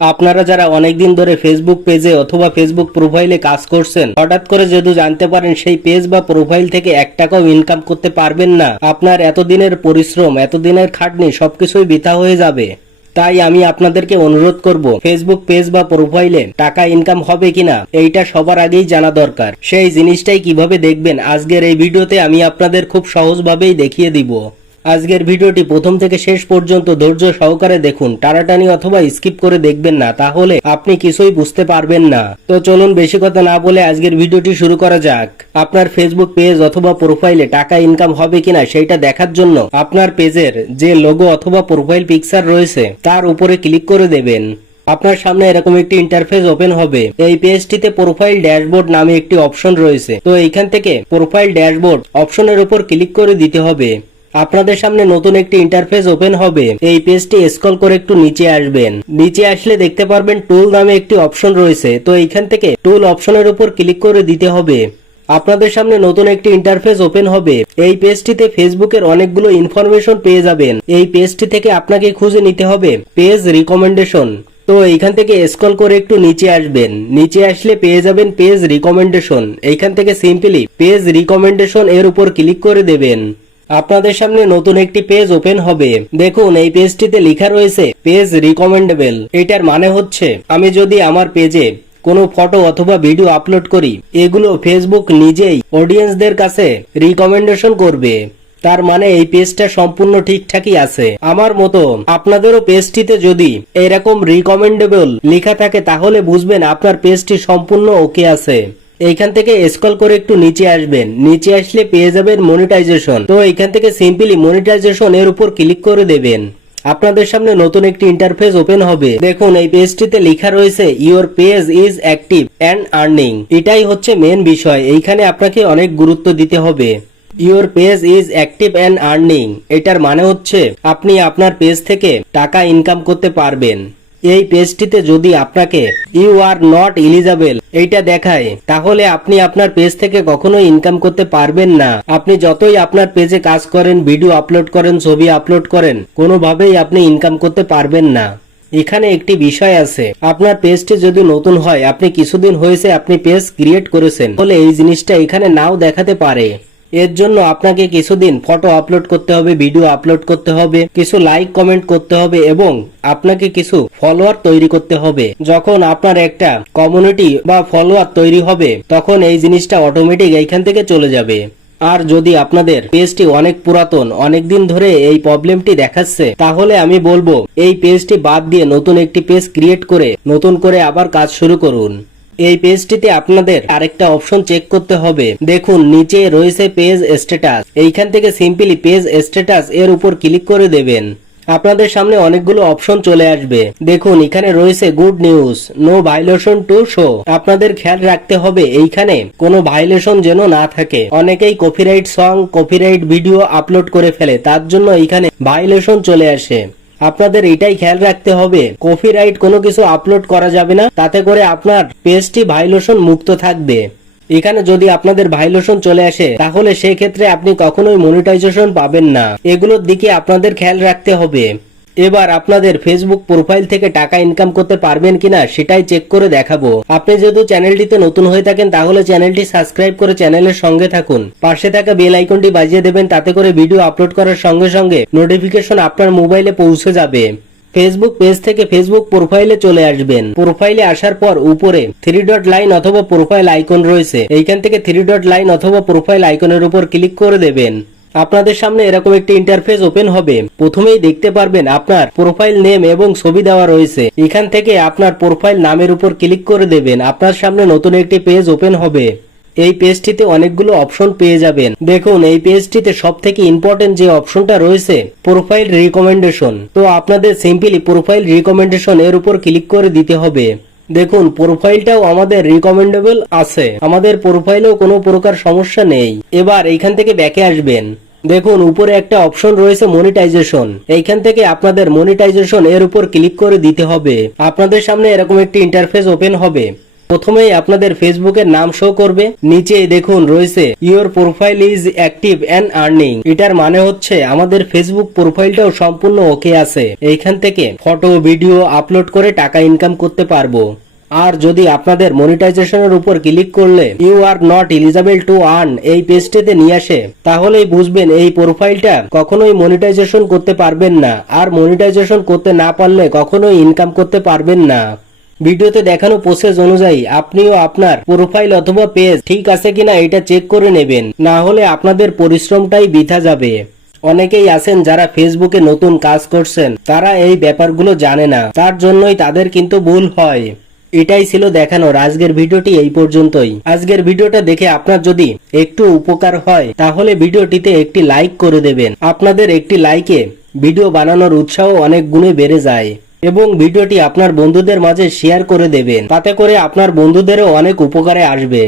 আপনারা যারা অনেকদিন ধরে ফেসবুক পেজে অথবা ফেসবুক প্রোফাইলে কাজ করছেন, হঠাৎ করে যদি জানতে পারেন সেই পেজ বা প্রোফাইল থেকে 1 টাকাও ইনকাম করতে পারবেন না, আপনার এতদিনের পরিশ্রম, এতদিনের খাটনি সবকিছুই বৃথা হয়ে যাবে। তাই আমি আপনাদেরকে অনুরোধ করব, ফেসবুক পেজ বা প্রোফাইলে টাকা ইনকাম হবে কিনা এইটা সবার আগেই জানা দরকার। সেই জিনিসটাই কিভাবে দেখবেন আজকের এই ভিডিওতে আমি আপনাদের খুব সহজভাবেই দেখিয়ে দিব। আজকের ভিডিওটি প্রথম থেকে শেষ পর্যন্ত ধৈর্য সহকারে দেখুন, টানাটানি অথবা স্কিপ করে দেখবেন না, তাহলে আপনি কিছুই বুঝতে পারবেন না। তো চলুন বেশি কথা না বলে আজকের ভিডিওটি শুরু করা যাক। আপনার ফেসবুক পেজ অথবা প্রোফাইলে টাকা ইনকাম হবে কিনা সেটা দেখার জন্য আপনার পেজের যে লোগো অথবা প্রোফাইল পিকচার রয়েছে তার উপরে ক্লিক করে দেবেন। আপনার সামনে এরকম একটি ইন্টারফেস ওপেন হবে। এই পেজটিতে প্রোফাইল ড্যাশবোর্ড নামে একটি অপশন রয়েছে। তো এইখান থেকে প্রোফাইল ড্যাশবোর্ড অপশনের উপর ক্লিক করে দিতে হবে। আপনাদের সামনে নতুন একটি ইন্টারফেস ওপেন হবে। এই পেজটি স্ক্রল করে একটু নিচে আসবেন। নিচে আসলে দেখতে পারবেন টুল নামে একটি অপশন রয়েছে। তো এইখান থেকে টুল অপশনের উপর ক্লিক করে দিতে হবে। আপনাদের সামনে নতুন একটি ইন্টারফেস ওপেন হবে। এই পেজটিতে ফেসবুকের অনেকগুলো ইনফরমেশন পেয়ে যাবেন। এই পেজটি থেকে আপনাকে খুঁজে নিতে হবে পেজ রিকমেন্ডেশন। তো এইখান থেকে স্ক্রল করে একটু নিচে আসবেন। নিচে আসলে পেয়ে যাবেন পেজ রিকমেন্ডেশন। এইখান থেকে সিম্পলি পেজ রিকমেন্ডেশন এর উপর ক্লিক করে দেবেন। আপনাদের সামনে নতুন একটি পেজ ওপেন হবে। দেখুন এই পেজটিতে লেখা রয়েছে পেজ রিকমেন্ডেবল। এটার মানে হচ্ছে আমি যদি আমার পেজে কোনো ফটো অথবা ভিডিও আপলোড করি, এগুলো ফেসবুক নিজেই অডিয়েন্সদের কাছে রিকমেন্ডেশন করবে। তার মানে এই পেজটা সম্পূর্ণ ঠিকঠাকই আছে। আমার মতো আপনাদেরও পেজটিতে যদি এরকম রিকমেন্ডেবল লেখা থাকে তাহলে বুঝবেন আপনার পেজটি সম্পূর্ণ ওকে আছে। এইখান থেকে স্ক্রল করে একটু নিচে আসবেন। নিচে আসলে পেয়ে যাবেন মনিটাইজেশন। তো এইখান থেকে সিম্পলি মনিটাইজেশন এর উপর ক্লিক করে দেবেন। আপনাদের সামনে নতুন একটি ইন্টারফেস ওপেন হবে। দেখুন এই পেজটিতে লেখা রয়েছে your page is active and earning. এটাই হচ্ছে মেন বিষয়। এইখানে আপনাকে অনেক গুরুত্ব দিতে হবে। Your page is active and earning এটার মানে হচ্ছে আপনি আপনার পেজ থেকে টাকা ইনকাম করতে পারবেন। এই পেজটিতে যদি আপনাকে ইউ আর নট এলিজিবল এইটা দেখায়, তাহলে আপনি আপনার পেজ থেকে কখনোই ইনকাম করতে পারবেন না। আপনি যতই আপনার পেজে কাজ করেন, ভিডিও আপলোড করেন, ছবি আপলোড করেন, কোনোভাবেই আপনি ইনকাম করতে পারবেন না। এখানে একটি বিষয় আছে, আপনার পেজটি যদি নতুন হয়, আপনি কিছুদিন হয়েছে আপনি পেজ ক্রিয়েট করেছেন, তাহলে এই জিনিসটা এখানে নাও দেখাতে পারে। এর জন্য আপনাকে কিছুদিন ফটো আপলোড করতে হবে, ভিডিও আপলোড করতে হবে, কিছু লাইক কমেন্ট করতে হবে এবং আপনাকে কিছু ফলোয়ার তৈরি করতে হবে। যখন আপনার একটা কমিউনিটি বা ফলোয়ার তৈরি হবে, তখন এই জিনিসটা অটোমেটিক এইখান থেকে চলে যাবে। আর যদি আপনাদের পেজটি অনেক পুরাতন, অনেক দিন ধরে এই প্রবলেমটি দেখাচ্ছে, তাহলে আমি বলবো এই পেজটি বাদ দিয়ে নতুন একটি পেজ ক্রিয়েট করে নতুন করে আবার কাজ শুরু করুন। এই পেজটিতে আপনাদের আরেকটা অপশন চেক করতে হবে। দেখুন নিচে রয়েছে পেজ স্ট্যাটাস। এইখান থেকে সিম্পলি পেজ স্ট্যাটাস এর উপর ক্লিক করে দেবেন। আপনাদের সামনে অনেকগুলো অপশন চলে আসবে। দেখুন এখানে রয়েছে good news, no violation to show. আপনাদের খেয়াল রাখতে হবে এইখানে কোনো ভাইলেশন যেন না থাকে। অনেকেই copyright song, copyright video upload করে ফেলে, তার জন্য এইখানে ভাইলেশন চলে আসে। আপনাদের এটাই খেয়াল রাখতে হবে কপিরাইট কোনো কিছু আপলোড করা যাবে না, তাতে করে আপনার পেজটি ভাইলেশন মুক্ত থাকবে। এখানে যদি আপনাদের ভাইলেশন চলে আসে, তাহলে সেই ক্ষেত্রে আপনি কখনোই মনিটাইজেশন পাবেন না। এগুলোর দিকে আপনাদের খেয়াল রাখতে হবে। এবার আপনাদের ফেসবুক প্রোফাইল থেকে টাকা ইনকাম করতে পারবেন কিনা সেটাই চেক করে দেখাবো। আপনি যদি চ্যানেলটিতে নতুন হয়ে থাকেন তাহলে চ্যানেলটি সাবস্ক্রাইব করে চ্যানেলের সঙ্গে থাকুন। পাশে থাকা বেল আইকনটি বাজিয়ে দেবেন, তাতে করে ভিডিও আপলোড করার সঙ্গে সঙ্গে নোটিফিকেশন আপনার মোবাইলে পৌঁছে যাবে। ফেসবুক পেজ থেকে ফেসবুক প্রোফাইলে চলে আসবেন। প্রোফাইলে আসার পর উপরে 3 ডট লাইন অথবা প্রোফাইল আইকন রয়েছে। এইখান থেকে 3 ডট লাইন অথবা প্রোফাইল আইকনের উপর ক্লিক করে দেবেন। আপনাদের সামনে এরকম একটি ইন্টারফেস ওপেন হবে। প্রথমেই দেখতে পারবেন আপনার প্রোফাইল নেম এবং ছবি দেওয়া রয়েছে। এখান থেকে আপনার প্রোফাইল নামের উপর ক্লিক করে দেবেন। আপনার সামনে নতুন একটি পেজ ওপেন হবে। এই পেজটিতে অনেকগুলো অপশন পেয়ে যাবেন। দেখুন এই পেজটিতে সবথেকে ইম্পর্টেন্ট যে অপশনটা রয়েছে প্রোফাইল রিকমেন্ডেশন। তো আপনাদের সিম্পলি প্রোফাইল রিকমেন্ডেশন এর উপর ক্লিক করে দিতে হবে। দেখুন প্রোফাইলটাও আমাদের রিকমেন্ডেবল আছে, আমাদের প্রোফাইলেও কোনো প্রকার সমস্যা নেই। এবার এইখান থেকে ব্যাকে আসবেন। দেখুন উপরে একটা অপশন রয়েছে মনিটাইজেশন। এইখান থেকে আপনাদের মনিটাইজেশন এর উপর ক্লিক করে দিতে হবে। আপনাদের সামনে এরকম একটি ইন্টারফেস ওপেন হবে। প্রথমেই আপনাদের ফেসবুকের নাম শো করবে, নিচে দেখুন রয়েছে your profile is active and earning. এটার মানে হচ্ছে আমাদের ফেসবুক প্রোফাইলটাও সম্পূর্ণ ওকে আছে, এইখান থেকে ফটো ভিডিও আপলোড করে টাকা ইনকাম করতে পারবো। আর যদি আপনাদের মনিটাইজেশনের উপর ক্লিক করলে you are not eligible to earn এই পেজটিতে নিয়ে আসে, তাহলেই বুঝবেন এই প্রোফাইলটা কখনোই মনিটাইজেশন করতে পারবেন না। আর মনিটাইজেশন করতে না পারলে কখনোই ইনকাম করতে পারবেন না। ভিডিওতে দেখানো প্রসেস অনুযায়ী আপনিও আপনার প্রোফাইল অথবা পেজ ঠিক আছে কিনা এটা চেক করে নেবেন, না হলে আপনাদের পরিশ্রমটাই বৃথা যাবে। অনেকেই আছেন যারা ফেসবুকে নতুন কাজ করছেন, তারা এই ব্যাপারগুলো জানে না, তার জন্যই তাদের কিন্তু ভুল হয়। এটাই ছিল দেখানোর, আজকের ভিডিওটি এই পর্যন্তই। আজকের ভিডিওটা দেখে আপনার যদি একটু উপকার হয় তাহলে ভিডিওটিতে একটি লাইক করে দেবেন। আপনাদের একটি লাইকে ভিডিও বানানোর উৎসাহ অনেক গুণে বেড়ে যায়। এবং ভিডিওটি আপনার বন্ধুদের মাঝে শেয়ার করে দেবেন, তাতে করে আপনার বন্ধুদেরও অনেক উপকারে আসবে।